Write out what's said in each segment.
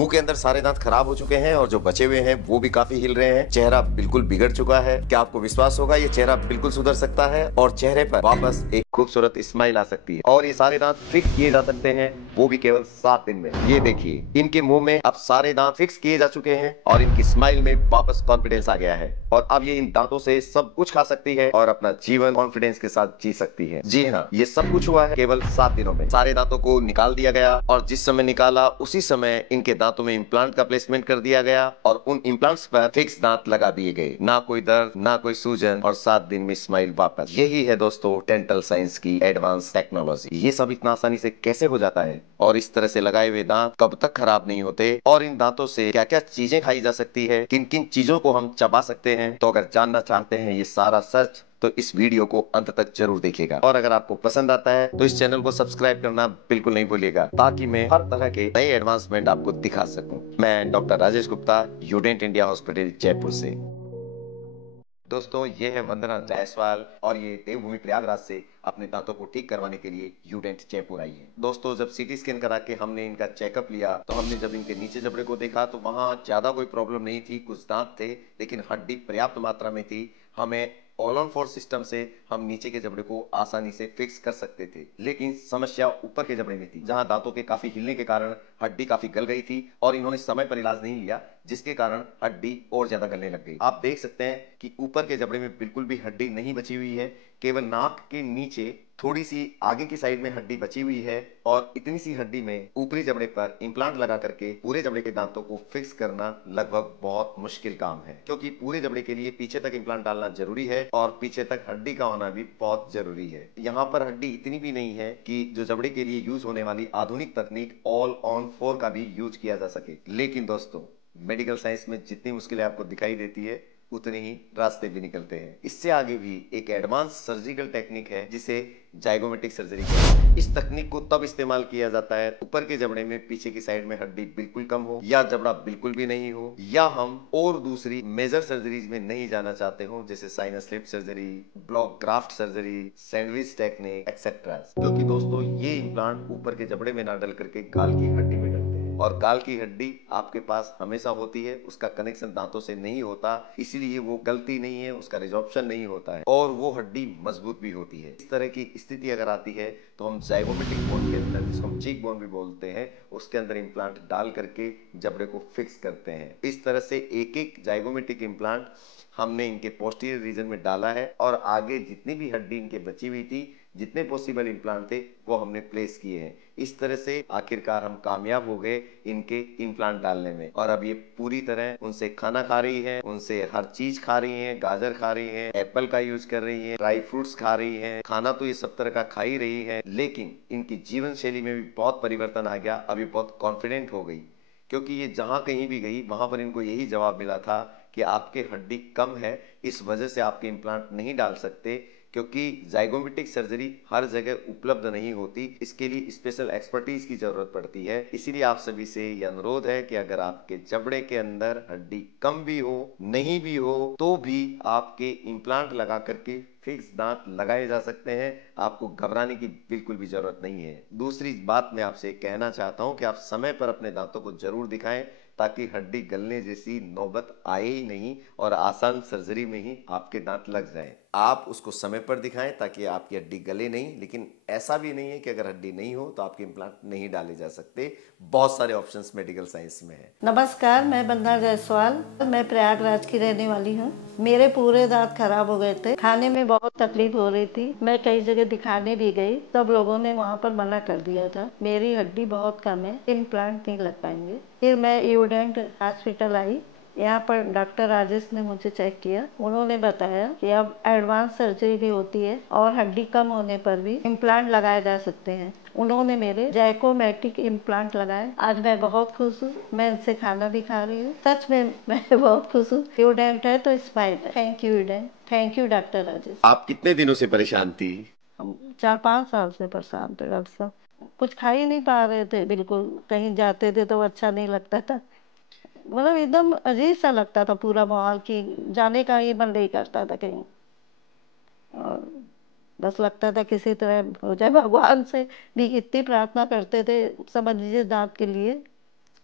मुंह के अंदर सारे दांत खराब हो चुके हैं और जो बचे हुए हैं वो भी काफी हिल रहे हैं। चेहरा बिल्कुल बिगड़ चुका है। क्या आपको विश्वास होगा ये चेहरा बिल्कुल सुधर सकता है और चेहरे पर वापस एक खूबसूरत स्माइल आ सकती है। और ये सारे दांत फिक्स किए जा सकते हैं, वो भी केवल 7 दिन में। ये देखिए, इनके मुंह में अब सारे दांत फिक्स किए जा चुके हैं और इनकी स्माइल में वापस कॉन्फिडेंस आ गया है और अब ये इन दांतों से सब कुछ खा सकती है और अपना जीवन कॉन्फिडेंस के साथ जी सकती है। जी हाँ, ये सब कुछ हुआ है केवल 7 दिनों में। सारे दांतों को निकाल दिया गया और जिस समय निकाला उसी समय इनके दांतों में इम्प्लांट का प्लेसमेंट कर दिया गया और उन इम्प्लांट्स पर फिक्स दांत लगा दिए गए। ना कोई दर्द, ना कोई सूजन और 7 दिन में स्माइल वापस। यही है दोस्तों डेंटल साइंस की एडवांस टेक्नोलॉजी। ये सब इतना आसानी से कैसे हो जाता है और इस तरह से लगाए हुए दांत कब तक खराब नहीं होते और इन दांतों से क्या क्या चीजें खाई जा सकती है, किन किन चीजों को हम चबा सकते हैं। तो अगर जानना चाहते हैं ये सारा सच तो इस वीडियो को अंत तक जरूर देखिएगा और अगर आपको पसंद आता है तो इस चैनल को सब्सक्राइब करना बिल्कुल नहीं भूलिएगा ताकि मैं हर तरह के नए एडवांसमेंट आपको दिखा सकूं। मैं doctor Rajesh Gupta, Udent India hospital Jaipur से। दोस्तों, ये है वंदना जायसवाल और ये देवभूमि प्रयागराज से अपने दांतों को ठीक करवाने के लिए यूडेंट जयपुर आई है। दोस्तों, जब सीटी स्कैन करा के हमने इनका चेकअप लिया तो हमने जब इनके नीचे जबड़े को देखा तो वहां ज्यादा कोई प्रॉब्लम नहीं थी। कुछ दांत थे लेकिन हड्डी पर्याप्त मात्रा में थी। हमें ऑल ऑन फोर सिस्टम से हम नीचे के जबड़े को आसानी से फिक्स कर सकते थे, लेकिन समस्या ऊपर के जबड़े में थी जहां दांतों के काफी हिलने के कारण हड्डी काफी गल गई थी और इन्होंने समय पर इलाज नहीं लिया जिसके कारण हड्डी और ज्यादा गलने लग गई। आप देख सकते हैं कि ऊपर के जबड़े में बिल्कुल भी हड्डी नहीं बची हुई है, केवल नाक के नीचे थोड़ी सी आगे की साइड में हड्डी बची हुई है और इतनी सी हड्डी में ऊपरी जबड़े पर इम्प्लांट लगा करके पूरे जबड़े के दांतों को फिक्स करना लगभग बहुत मुश्किल काम है, क्योंकि पूरे जबड़े के लिए पीछे तक इम्प्लांट डालना जरूरी है और पीछे तक हड्डी का होना भी बहुत जरूरी है। यहाँ पर हड्डी इतनी भी नहीं है कि जो जबड़े के लिए यूज होने वाली आधुनिक तकनीक ऑल ऑन फोर का भी यूज किया जा सके। लेकिन दोस्तों, मेडिकल साइंस में जितनी मुश्किलें आपको दिखाई देती है उतने ही रास्ते भी निकलते हैं। इससे आगे भी एक एडवांस सर्जिकल टेक्निक है जिसे जाइगोमेटिक सर्जरी कहते हैं। इस तकनीक को तब इस्तेमाल किया जाता है ऊपर के जबड़े में पीछे की साइड में हड्डी बिल्कुल कम हो या जबड़ा बिल्कुल भी नहीं हो या हम और दूसरी मेजर सर्जरीज में नहीं जाना चाहते हो, जैसे sinus lift surgery, block graft surgery, sandwich technique etcetera. क्योंकि दोस्तों, ये इम्प्लांट ऊपर के जबड़े में ना डल करके गाल की हड्डी में डलते हैं और गाल की हड्डी आपके पास हमेशा होती है, उसका कनेक्शन दांतों से नहीं होता, इसीलिए वो गलती नहीं है, उसका रिजॉर्प्शन नहीं होता है और वो हड्डी मजबूत भी होती है। इस तरह की स्थिति अगर आती है तो हम जाइगोमेटिक बोन के अंदर, जिसको हम चीक बोन भी बोलते हैं, उसके अंदर इम्प्लांट डाल करके जबड़े को फिक्स करते हैं। इस तरह से एक एक जाइगोमेटिक इम्प्लांट हमने इनके पोस्टीरियर रीजन में डाला है और आगे जितनी भी हड्डी इनके बची हुई थी, जितने पॉसिबल इम्प्लांट थे वो हमने प्लेस किए हैं। इस तरह से आखिरकार हम कामयाब हो गए इनके इम्प्लांट डालने में और अब ये पूरी तरह उनसे खाना खा रही है, उनसे हर चीज खा रही है, गाजर खा रही है, एप्पल का यूज कर रही है, ड्राई फ्रूट्स खा रही है। खाना तो ये सब तरह का खा ही रही है, लेकिन इनकी जीवन शैली में भी बहुत परिवर्तन आ गया। अभी बहुत कॉन्फिडेंट हो गई, क्योंकि ये जहां कहीं भी गई वहां पर इनको यही जवाब मिला था कि आपके हड्डी कम है, इस वजह से आपके इम्प्लांट नहीं डाल सकते, क्योंकि जाइगोमेटिक सर्जरी हर जगह उपलब्ध नहीं होती, इसके लिए स्पेशल एक्सपर्टीज की जरूरत पड़ती है। इसीलिए आप सभी से ये अनुरोध है कि अगर आपके जबड़े के अंदर हड्डी कम भी हो, नहीं भी हो, तो भी आपके इम्प्लांट लगा करके फिक्स दांत लगाए जा सकते हैं। आपको घबराने की बिल्कुल भी जरूरत नहीं है। दूसरी बात मैं आपसे कहना चाहता हूं कि आप समय पर अपने दांतों को जरूर दिखाएं ताकि हड्डी गलने जैसी नौबत आए ही नहीं और आसान सर्जरी में ही आपके दांत लग जाएं। आप उसको समय पर दिखाएं ताकि आपकी हड्डी गले नहीं, लेकिन ऐसा भी नहीं है कि अगर हड्डी नहीं हो तो आपके इम्प्लांट नहीं डाले जा सकते। बहुत सारे ऑप्शंस मेडिकल साइंस में है। नमस्कार, मैं वंदना जायसवाल, मैं प्रयागराज की रहने वाली हूँ। मेरे पूरे दांत खराब हो गए थे, खाने में बहुत तकलीफ हो रही थी। मैं कई जगह दिखाने भी गई, सब लोगों ने वहाँ पर मना कर दिया था, मेरी हड्डी बहुत कम है, इम्प्लांट नहीं लग पाएंगे। फिर मैं यूडेंट हॉस्पिटल आई। यहाँ पर डॉक्टर राजेश ने मुझे चेक किया। उन्होंने बताया कि अब एडवांस सर्जरी भी होती है और हड्डी कम होने पर भी इम्प्लांट लगाए जा सकते हैं। उन्होंने मेरे जाइगोमेटिक इम्प्लांट लगाए। आज मैं बहुत खुश हूँ, मैं इनसे खाना भी खा रही हूँ। सच में मैं बहुत खुश हूँ। यूडेंट है तो स्माइल है। Thank you Udent, thank you doctor Rajesh. आप कितने दिनों से परेशान थी? हम 4-5 साल से परेशान थे डॉक्टर साहब। कुछ खा ही नहीं पा रहे थे बिल्कुल। कहीं जाते थे तो अच्छा नहीं लगता था, मतलब एकदम अजीब सा लगता था पूरा माहौल, कि जाने का ही मन नहीं करता था कहीं। और बस लगता था किसी तरह हो जाए। भगवान से भी इतनी प्रार्थना करते थे, समझ लीजिए दांत के लिए।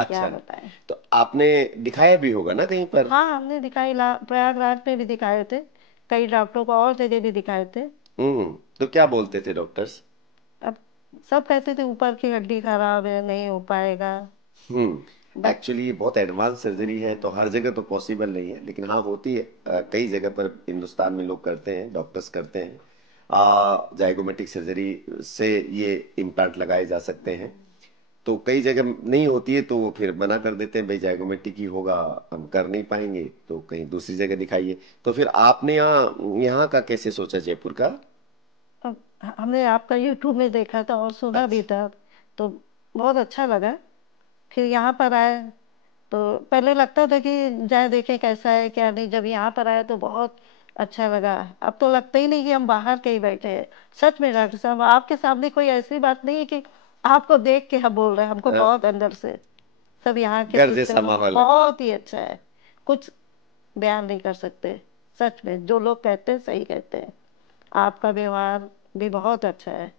क्या अच्छा, बताएं। तो आपने दिखाया भी होगा ना कहीं पर? हाँ, हमने दिखाई, प्रयागराज में भी दिखाए थे, कई डॉक्टरों को और जगह भी दिखाए थे। तो क्या बोलते थे डॉक्टर्स? अब सब कहते थे ऊपर की हड्डी खराब है, नहीं हो पाएगा। बट एक्चुअली ये बहुत एडवांस सर्जरी है, तो हर जगह तो पॉसिबल नहीं है, लेकिन हाँ होती है। कई जगह पर हिंदुस्तान में लोग करते हैं, डॉक्टर्स करते हैं। जाइगोमेटिक सर्जरी से ये इम्प्लांट लगाए जा सकते हैं। तो कई जगह नहीं होती है, तो वो फिर मना कर देते हैं, भाई जाइगोमेट्रिक ही होगा, हम कर नहीं पाएंगे, तो कहीं दूसरी जगह दिखाइए। तो फिर आपने यहाँ यहाँ का कैसे सोचा, जयपुर का? अब हमने आपका यूट्यूब में देखा था और सुना भी अच्छा। था, तो बहुत अच्छा लगा। फिर यहाँ पर आए तो पहले लगता था कि जाए देखें कैसा है क्या नहीं, जब यहाँ पर आए तो बहुत अच्छा लगा। अब तो लगता ही नहीं कि हम बाहर कहीं बैठे हैं। सच में डॉक्टर साहब, आपके सामने कोई ऐसी बात नहीं है कि आपको देख के हम बोल रहे हैं, हमको अ, बहुत अंदर से सब यहाँ के घर जैसा सिस्टम माहौल है। बहुत ही अच्छा है। कुछ बयान नहीं कर सकते। सच में जो लोग कहते हैं सही कहते हैं। आपका व्यवहार भी बहुत अच्छा है।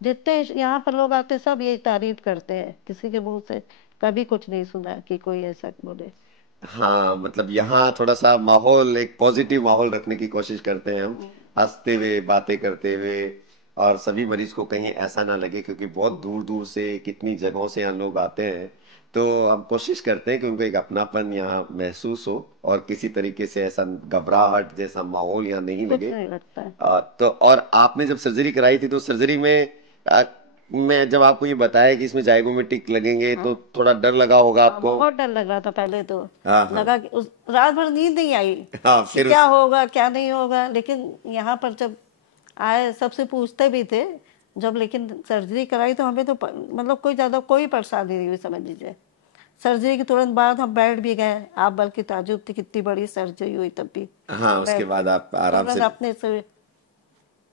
जितने यहाँ पर लोग आते सब यही तारीफ करते हैं, किसी के मुंह से कभी कुछ नहीं सुना कि कोई ऐसा बोले। हाँ, मतलब यहाँ थोड़ा सा माहौल, एक पॉजिटिव माहौल रखने की कोशिश करते हैं हम, हंसते हुए, बातें करते हुए। और सभी मरीज को कहीं ऐसा ना लगे, क्योंकि बहुत दूर दूर से, कितनी जगहों से यहाँ लोग आते हैं। तो हम कोशिश करते हैं कि उनको एक अपनापन यहाँ महसूस हो, और किसी तरीके से ऐसा घबराहट जैसा माहौल यहाँ नहीं कुछ लगे। नहीं लगता है। तो और आपने जब सर्जरी कराई थी, तो सर्जरी में मैं जब आपको ये बताया कि इसमें जाइगोमेटिक लगेंगे, तो हाँ, थोड़ा डर लगा होगा हाँ, आपको? बहुत डर लग रहा था पहले तो। हाँ, हाँ। लगा कि उस रात भर नींद नहीं आई हाँ, कि फिर क्या उस होगा क्या नहीं होगा। लेकिन यहाँ पर जब आए सबसे पूछते भी थे जब, लेकिन सर्जरी कराई तो हमें तो मतलब कोई ज़्यादा कोई परेशानी नहीं हुई, समझ लीजिए। सर्जरी के तुरंत बाद हम बैठ भी गए। आप बल्कि ताजुब थे, कितनी बड़ी सर्जरी हुई तब भी हाँ, उसके बैठ बाद आप आराम तुरंत से अपने से,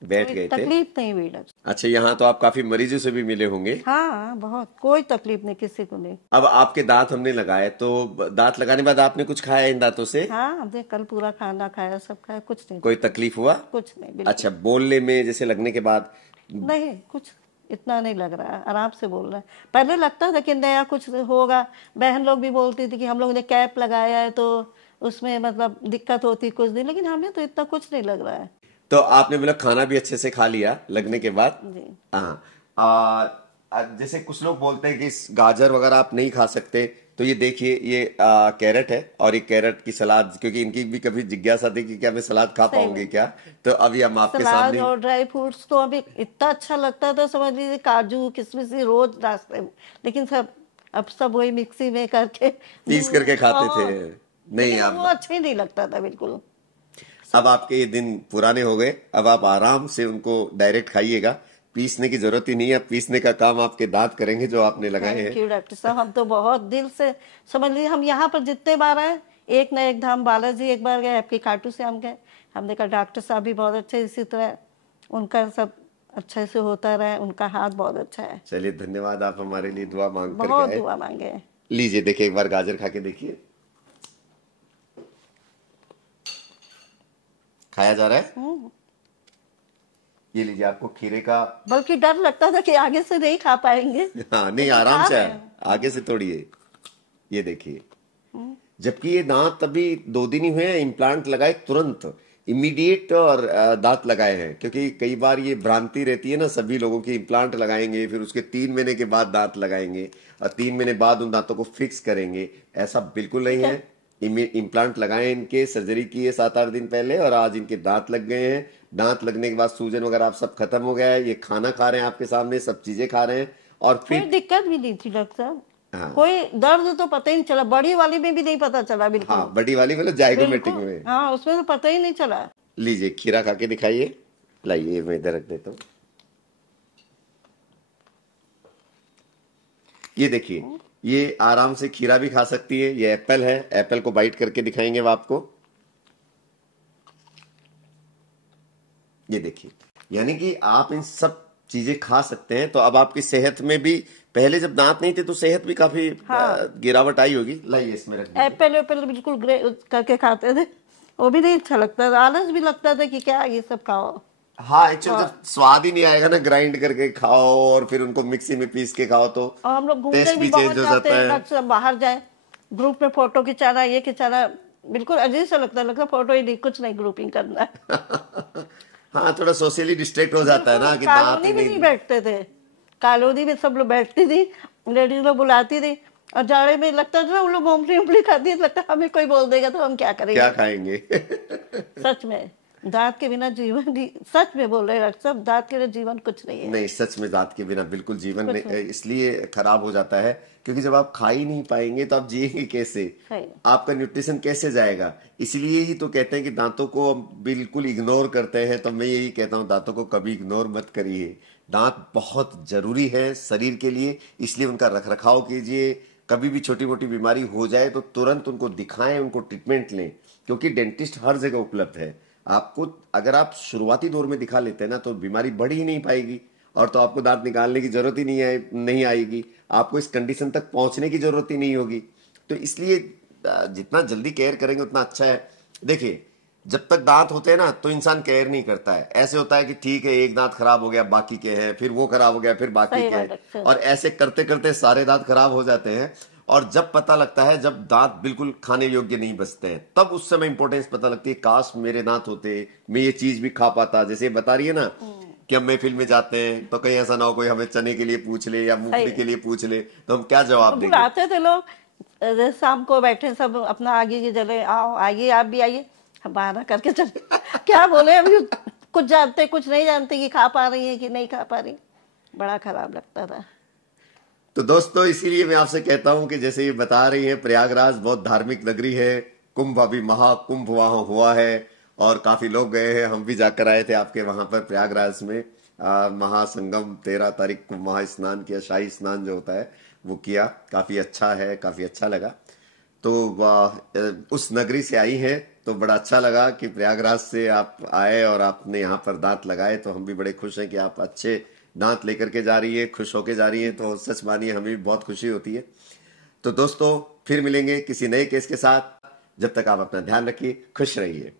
बैठ कोई गए थे। तकलीफ नहीं हुई डॉक्टर। अच्छा, यहाँ तो आप काफी मरीजों से भी मिले होंगे। हाँ, बहुत, कोई तकलीफ नहीं, किसी को नहीं। अब आपके दांत हमने लगाए, तो दांत लगाने के बाद आपने कुछ खाया इन दांतों से? हाँ, हमने कल पूरा खाना खाया, सब खाया, कुछ नहीं कोई तकलीफ। तकलीफ हुआ? कुछ नहीं, अच्छा, बिल्कुल बोलने में जैसे लगने के बाद? नहीं, कुछ इतना नहीं लग रहा है, आराम से बोल रहा है। पहले लगता था कि नया कुछ होगा। बहन लोग भी बोलती थी कि हम लोग ने कैप लगाया है तो उसमें मतलब दिक्कत होती कुछ दिन, लेकिन हमें तो इतना कुछ नहीं लग रहा है। तो आपने मतलब खाना भी अच्छे से खा लिया लगने के बाद? जी। हाँ। जैसे कुछ लोग बोलते हैं कि इस गाजर वगैरह आप नहीं खा सकते, तो ये देखिए, ये कैरेट है, और ये कैरेट की सलाद, क्योंकि इनकी भी कभी जिज्ञासा थी कि क्या मैं सलाद खा सही पाऊंगी में क्या। तो अभी हम आपके सलाद सामने और ड्राई फ्रूट्स तो अभी इतना अच्छा लगता था, समझ लीजिए काजू किशमिश ही रोज नाश्ते में। लेकिन सब अब सब वही मिक्सी में करके पीस करके दूध खाते थे। बहुत, नहीं, लेकिन वो अब अच्छा ही नहीं लगता था बिल्कुल। अब आपके ये दिन पुराने हो गए। अब आप आराम से उनको डायरेक्ट खाइएगा, पीसने की जरूरत ही नहीं है। पीसने का काम आपके दांत करेंगे जो आपने लगाए थैंक हैं। यू डॉक्टर साहब, हम तो बहुत दिल से, समझ लीजिए हम यहाँ पर जितने बार आए, एक न एक धाम बालाजी एक बार गए, आपकी खाटू श्याम गए। हमने कहा डॉक्टर साहब भी बहुत अच्छे, इसी तरह उनका सब अच्छे से होता रहे, उनका हाथ बहुत अच्छा है। चलिए, धन्यवाद, आप हमारे लिए दुआ मांग करके बहुत आए। दुआ मांगे हैं। लीजिए, देखिए, एक बार गाजर खा के देखिए। खाया जा रहा है। ये लीजिए, आपको खीरे का। बल्कि डर लगता था कि आगे से नहीं खा पाएंगे, हाँ, नहीं, लेकिन आराम खा से रहे हैं। आगे से तोड़िए। ये देखिए, जबकि ये दांत अभी 2 दिन ही हुए हैं, इम्प्लांट लगाए तुरंत, इमीडिएट, और दांत लगाए हैं। क्योंकि कई बार ये भ्रांति रहती है ना सभी लोगों की, इम्प्लांट लगाएंगे फिर उसके 3 महीने के बाद दांत लगाएंगे, और 3 महीने बाद उन दांतों को फिक्स करेंगे। ऐसा बिल्कुल नहीं ठीक है। है। इम्प्लांट लगाए, इनके सर्जरी की है 7-8 दिन पहले, और आज इनके दांत लग गए हैं। दांत लगने के बाद सूजन वगैरह आप सब खत्म हो गया है। ये खाना खा रहे हैं आपके सामने, सब चीजें खा रहे हैं, और कोई फिर दिक्कत भी नहीं थी डॉक्टर साहब। हाँ, कोई दर्द तो पता ही नहीं चला, बड़ी वाली में भी नहीं पता चला बिल्कुल। हाँ, बड़ी वाली मतलब जाइगोमेटिक बिल्कुल में। हाँ, उसमें तो पता ही नहीं चला। लीजिए, खीरा खा के दिखाइए। लाइए, मैं इधर रख देता हूँ। ये देखिए, ये आराम से खीरा भी खा सकती है। ये एप्पल है, एप्पल को बाइट करके दिखाएंगे अब आपको। ये देखिए, यानी कि आप इन सब चीजें खा सकते हैं। तो अब आपकी सेहत में भी, पहले जब दांत नहीं थे तो सेहत भी काफी गिरावट आई होगी। लाइए, इसमें रख दीजिए। एप्पल एप्पल बिल्कुल ग्रे करके खाते थे, वो भी नहीं अच्छा लगता था, आलस भी लगता था कि क्या ये सब खाओ। हाँ एक्चुअली और जब स्वाद ही नहीं आएगा ना, ग्राइंड करके खाओ और फिर उनको मिक्सी में पीस के खाओ तो और हम लोग घूमने टेस्ट भी भी चेंज बहुत हो जाते जाता हैं, है। अक्सर बाहर जाए, ग्रुप में फोटो खिंचाना, ये खिंचाना, बिल्कुल अजीब सा लगता है फोटो ही नहीं, कुछ नहीं ग्रुपिंग करना है। हाँ थोड़ा सोशली डिस्ट्रैक्ट हो जाता है बिल्कुल ना कि दांत कॉलोनी ही में नहीं नहीं। बैठते थे, कॉलोनी में सब लोग बैठती थी, लेडीज लोग बुलाती थी, और जाड़े में लगता था वो लोग मूंगफली उंगली खाती थी, लगता हमें कोई बोल देगा तो हम क्या क्या करेंगे। खाएंगे? सच में दांत के बिना जीवन ही, सच में बोल रहे हैं डॉक्टर साहब, दांत के बिना जीवन कुछ नहीं है, नहीं सच में दांत के बिना बिल्कुल जीवन कुछ नहीं इसलिए खराब हो जाता है क्योंकि जब आप खा ही नहीं पाएंगे तो आप जिएंगे कैसे, है। आपका न्यूट्रिशन कैसे जाएगा। इसलिए ही तो कहते हैं कि दांतों को हम बिल्कुल इग्नोर करते हैं। तो मैं यही कहता हूँ दांतों को कभी इग्नोर मत करिए। दांत बहुत जरूरी है शरीर के लिए, इसलिए उनका रख रखाव कीजिए। कभी भी छोटी मोटी बीमारी हो जाए तो तुरंत उनको दिखाएं, उनको ट्रीटमेंट लें, क्योंकि डेंटिस्ट हर जगह उपलब्ध है। आपको अगर आप शुरुआती दौर में दिखा लेते हैं ना तो बीमारी बढ़ ही नहीं पाएगी, और तो आपको दांत निकालने की जरूरत ही नहीं आएगी, आपको इस कंडीशन तक पहुंचने की जरूरत ही नहीं होगी। तो इसलिए जितना जल्दी केयर करेंगे उतना अच्छा है। देखिए जब तक दांत होते हैं ना तो इंसान केयर नहीं करता है, ऐसे होता है कि ठीक है एक दांत खराब हो गया बाकी के हैं, फिर वो खराब हो गया फिर बाकी सही के बात हैं, डॉक्टर। और ऐसे करते करते सारे दांत खराब हो जाते हैं। और जब पता लगता है, जब दांत बिल्कुल खाने योग्य नहीं बचते हैं, तब उस समय इंपॉर्टेंस पता लगती है, काश मेरे दांत होते, मैं ये चीज भी खा पाता। जैसे ये बता रही है ना कि हम महफिल में जाते हैं तो कहीं ऐसा ना हो कोई हमें चने के लिए पूछ ले या सही मूंगफली है। के लिए पूछ ले तो हम क्या तो जवाब देंगे? बुलाते थे लोग, शाम को बैठे सब अपना आगे की जगह, आओ आइए आप भी आइए, हम बहाना करके चले। क्या बोले अभी, कुछ जानते कुछ नहीं जानते कि खा पा रही है कि नहीं खा पा रही, बड़ा खराब लगता था। तो दोस्तों इसीलिए मैं आपसे कहता हूं कि जैसे ये बता रही है, प्रयागराज बहुत धार्मिक नगरी है, कुंभ अभी महाकुंभ वहां हुआ है और काफी लोग गए हैं, हम भी जाकर आए थे आपके वहां पर प्रयागराज में। महासंगम 13 तारीख को महास्नान किया, शाही स्नान जो होता है वो किया, काफी अच्छा है, काफी अच्छा लगा। तो उस नगरी से आई है तो बड़ा अच्छा लगा कि प्रयागराज से आप आए और आपने यहाँ पर दांत लगाए। तो हम भी बड़े खुश हैं कि आप अच्छे दांत लेकर के जा रही है, खुश होके जा रही है, तो सच मानिए हमें भी बहुत खुशी होती है। तो दोस्तों फिर मिलेंगे किसी नए केस के साथ, जब तक आप अपना ध्यान रखिए, खुश रहिए।